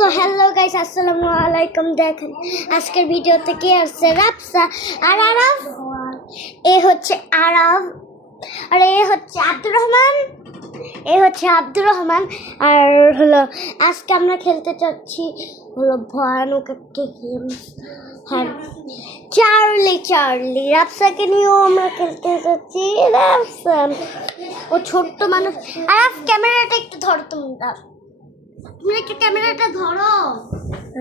তো hello guys, আসসালামু আলাইকুম। দেখেন আজকের ভিডিওতে কে আসছে, রাফসা আর আরাফ। এ হচ্ছে আরাফ আর এ হচ্ছে আব্দুর রহমান। আর হলো আজকে আমরা খেলতে চাচ্ছি হলো ভয়ানক একটা গেম। হ্যাঁ, চার্লি রাফসাকে নিয়েও আমরা খেলতে চাচ্ছি। রাফসা ও ছোট্ট মানুষ। আরাফ ক্যামেরাটা একটু ধরো, তুমি একটু ক্যামেরাটা ধরো।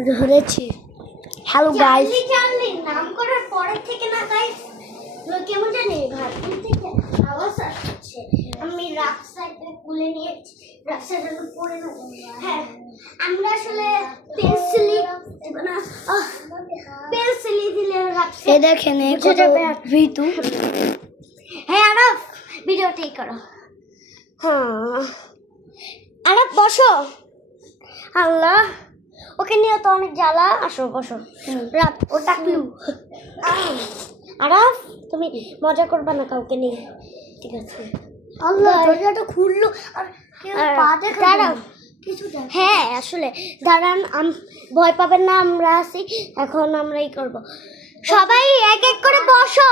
ধরেছি। হ্যালো গাইস, চার্লি নাম করার পরে থেকে না গাইস কেমন জানি ঘাটতি থেকে আওয়াজ আসছে। আমি রাফসাকে কুলে নিয়েছি, রাফসা যেন পড়ে না যায়। হ্যাঁ, আমরা আসলে পেন্সিলি দিলে রাফসা এ দেখেন ভিতু। হ্যাঁ আরাফ, ভিডিওটাই করো। হ্যাঁ আরাফ বসো। আল্লাহ, ওকে নিয়ে তো অনেক জ্বালা। আসো বসো। রাত ও টাকলু। আরাফ তুমি মজা করবা না কাউকে নিয়ে, ঠিক আছে? আল্লাহ, দরজাটা খুললো আর পা দেখা দাঁড়াও কিছু। হ্যাঁ আসলে দাঁড়ান, ভয় পাবেন না, আমরা আছি। এখন আমরাই করব। সবাই এক এক করে বসো,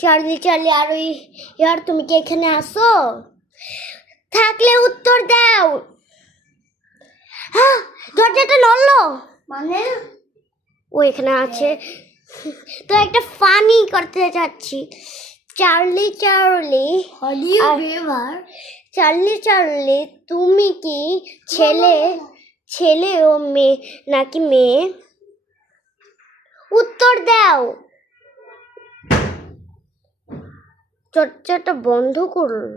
চার্লি আর ওই ইয়ার, তুমি কি এখানে আসো? থাকলে উত্তর দাও। হ্যাঁ, দরজাটা নড়লো মানে ও এখানে আছে। তো একটা ফানি করতে যাচ্ছি। চার্লি তুমি কি ছেলে ও মেয়ে নাকি মেয়ে? উত্তর দাও। দরজাটা বন্ধ করুন,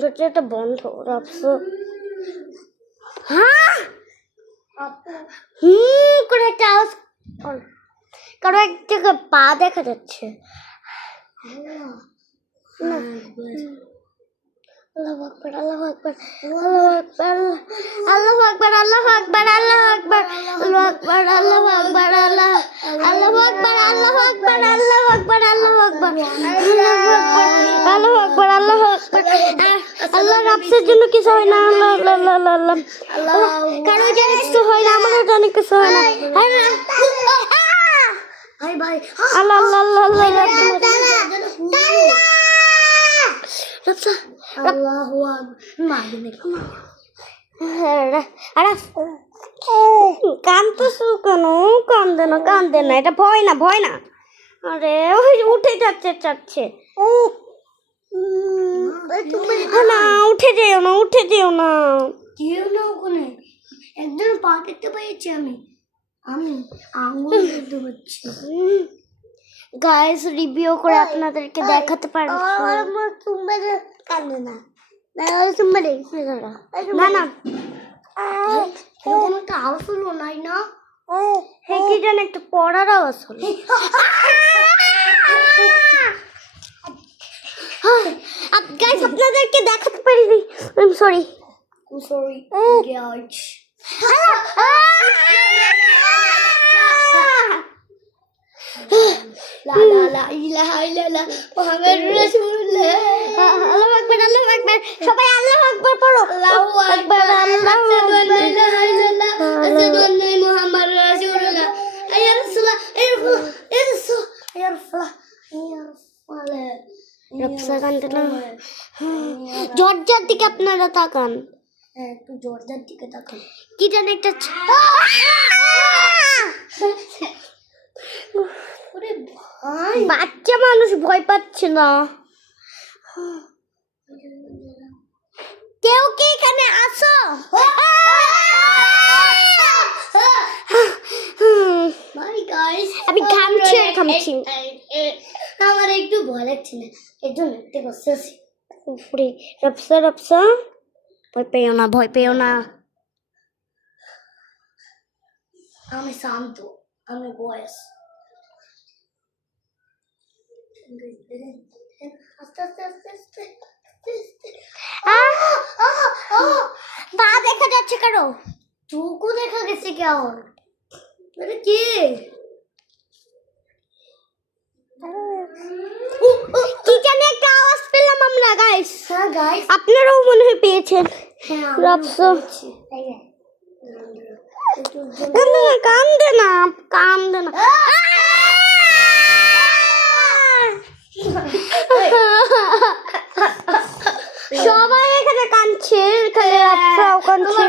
দরজাটা বন্ধ। রাফসা হ্যাঁ করে একটা আওয়াজ, কারো এক জায়গায় পা দেখা যাচ্ছে। আল্লাহু আকবার, আল্লাহু আকবার, আল্লাহু আকবার, আল্লাহু আকবার, আল্লাহু আকবার, আল্লাহু আকবার, আল্লাহু আকবার, আল্লাহু আকবার, আল্লাহু আকবার, আল্লাহু আকবার, আল্লাহু আকবার, আল্লাহু আকবার, আল্লাহু আকবার, আল্লাহু আকবার। আল্লাহ, রাফসার জন্য কিছু হয় না। আল্লাহ আল্লাহ আল্লাহ আল্লাহ, কারো জানি কিছু হয় না, আমারও জানি কিছু হয় না। ভাই আল্লাহ আল্লাহ আল্লাহ আল্লাহ রাফসা, আল্লাহু আকবার। কান্দতেছো কেন? কান্দে না, এটা ভয় না। আরে ওই উঠে চাচ্ছে না, উঠে যেও না ওখানে। একজন পা দেখতে পেয়েছি আমি আঙুল দেখতে পাচ্ছি। গাইস, রিভিউ করে আপনাদেরকে দেখাতে পারবো। কান্দে না, না কোনো একটা আওয়াজ হলো নাই না। হ্যাঁ, কি জানি একটা পড়ার আওয়াজ হলো। গাইস, আপনাদেরকে দেখাতে পারিনি, সরি গাইস। লা ইলাহা ইল্লাল্লাহ মুহাম্মাদুর রাসূলুল্লাহ। আল্লাহু আকবার, আল্লাহু আকবার, সবাই আল্লাহু আকবার পড়ো। আল্লাহু আকবার, আল্লাহু আকবার, লা ইলাহা ইল্লাল্লাহ, আশহাদু আন্না মুহাম্মাদুর রাসূলুল্লাহ। ইয়া রাসূলুল্লাহ, ইয়া রাসূলুল্লাহ। রাফসা কান্দে না। দরজার দিকে আপনারা তাকান। হ্যাঁ, একটু দরজার দিকে তাকান। কি জানি একটা বাচ্চা মানুষ ভয় পাচ্ছে না। কেউ কি এখানে আসো? আমি ঘামছি। আমার একটু ভয় লাগছে না, এর জন্য একটু বসে আছি। রাফসা ভয় পেও না। আমি শান্ত, আমি বয়স। পা দেখা যাচ্ছে কারো? চোখও দেখা গেছে কেমন? কি জানি একটা আওয়াজ পেলাম আমরা গাইস। হ্যাঁ গাইস, আপনারাও মনে হয় পেয়েছেন। হ্যাঁ রাফসা কান্দে না, কান্দে না। সবাই এখানে কাঁদছে, এখানে রাফসাও কাঁদছে।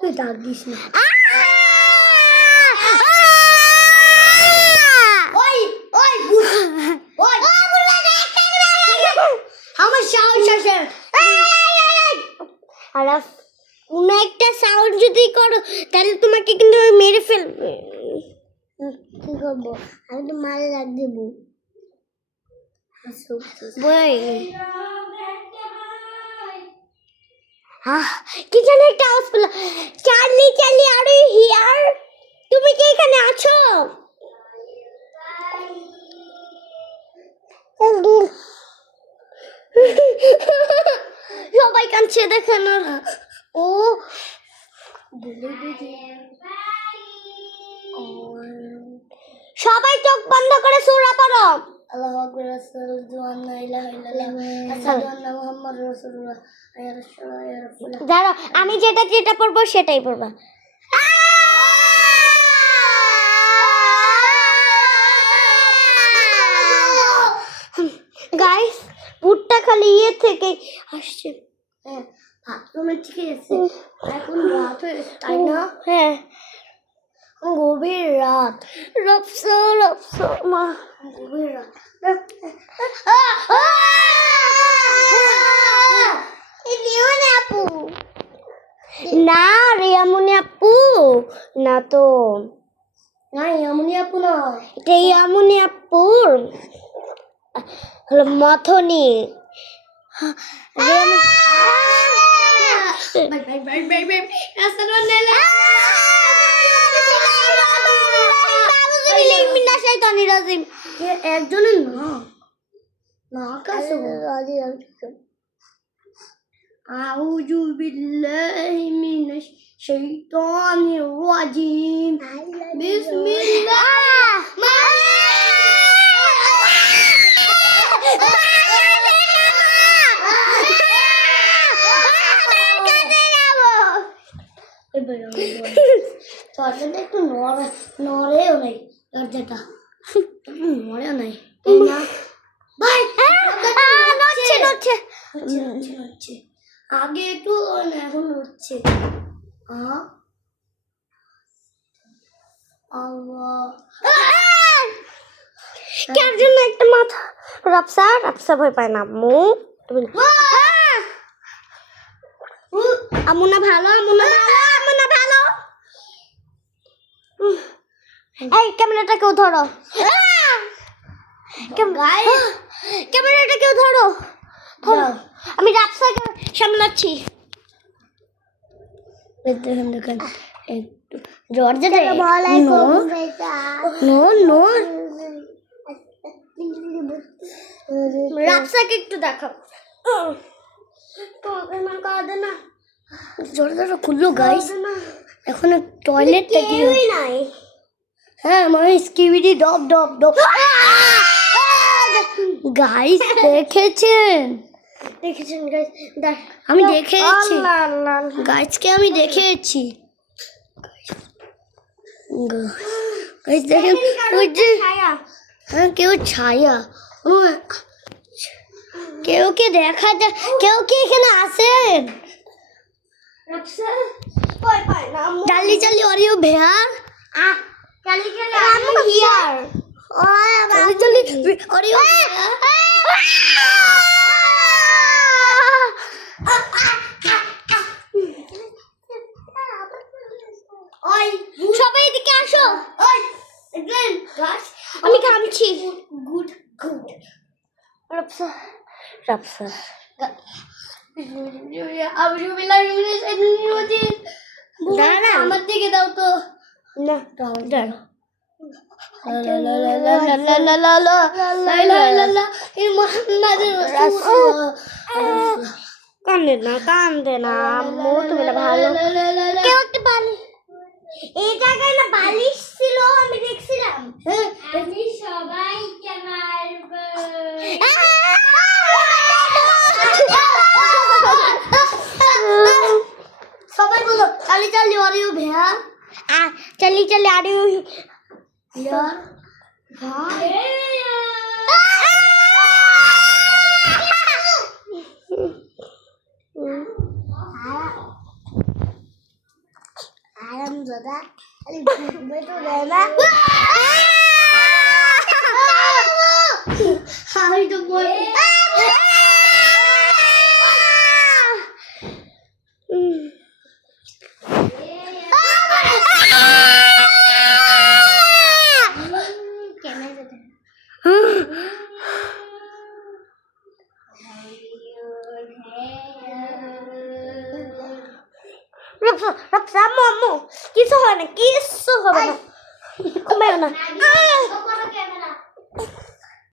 তুই ডাক দিস না। আমার সাহস আছে। আরাফ, কোনো একটা সাউন্ড যদি করো তাহলে তোমাকে কিন্তু আমি মেরে ফেলবে। কি করবো? আমি তো মারে রাখ দেবো। কি জানি একটা আওয়াজ পেলাম। Charlie, Charlie, are you here? তুমি কি এখানে আছো? সবাই কাঁদছে দেখেন। ও সবাই চোখ বন্ধ করে সূরা পড়ো। আল্লাহু আকবার, আশহাদু আল্লা ইলাহা ইল্লাল্লাহ, আশহাদু আন্না মুহাম্মাদুর রাসূলুল্লাহ। ইয়া রাসূলুল্লাহ, ইয়া রাসূলুল্লাহ। দাঁড়াও, আমি যেটা যেটা পড়বো সেটাই পড়বা। গাইস, ভুট্টা খালি ইয়ে থেকে আসছে। হ্যাঁ, বাথরুমে ঠিক আছে। এখন রাত হয়েছে, তাই না? হ্যাঁ, গভীর রাত। রফসা, রফসা মা, গভীর রাত। না রিয়ামনি আপু, না তো, না এমনই আপু না, এটা ইয়ামনি আপুর হলো মথনি। একজনের না, না কাছে আউযু বিল্লাহি মিনাশ শাইতানির রাজিম। বিসমিল্লাহ। দরজাটা একটু নড়েও নাই, দরজাটা নড়েও নাই, তাই না? ভাই নড়ছে, নড়ছে। নড়ছে। আগে একটু এখন নড়ছে। কার জন্য একটা মাথা। রাফসা, রাফসা ভয় পায় না আম্মু। আমুনা ভালো, আমুনা ভালো, আমুনা ভালো। এই ক্যামেরাটা কেউ ধরো। ক্যামেরাটা কেউ ধরো। আমি রাফসাকে সামলাচ্ছি। দেখেন দেখেন, একটু দরজাটা রাফসাকে একটু দেখাও। দরজাটা খুললো গাইস। এখন টয়লেটটা কি নাই। হ্যাঁ, মানে স্কিবিডি ডব ডব ডব। গাইস দেখেছেন? দেখেছেন গাইস? আমি দেখেছি আল্লাহ, গাইসকে, আমি দেখেছি গাইস। দেখেন ওই যে, হ্যাঁ কেউ ছায়া, কেউ কে দেখা যায়, কেউ কি এখানে আসেন? চালি চালি অরিও ভেয়ার, চালি চালি আমি হিয়ার। চালি চালি অরিও সবাই এদিকে আসো। আমি কামছি। Good good. রাফসা, রাফসা আমার দিকে দাও তো। না, কান্দে না, কান্দে না আম্মু, তুমি না ভালো। কেউ একটা বালিশ, এই জায়গায় না বালিশ ছিল ছিল আমি দেখছিলাম আমি সবাইকে মারবো। সবাই বলো চালি চালি আর ইউ ভেয়া চালি চালি আর ইউ यार भाई आराम ज़्यादा अरे घूमने तो रहना हाय तो बोल Raksa, Momo, kisu হবে না, কিচ্ছু হবে না, ঘুমাইও না।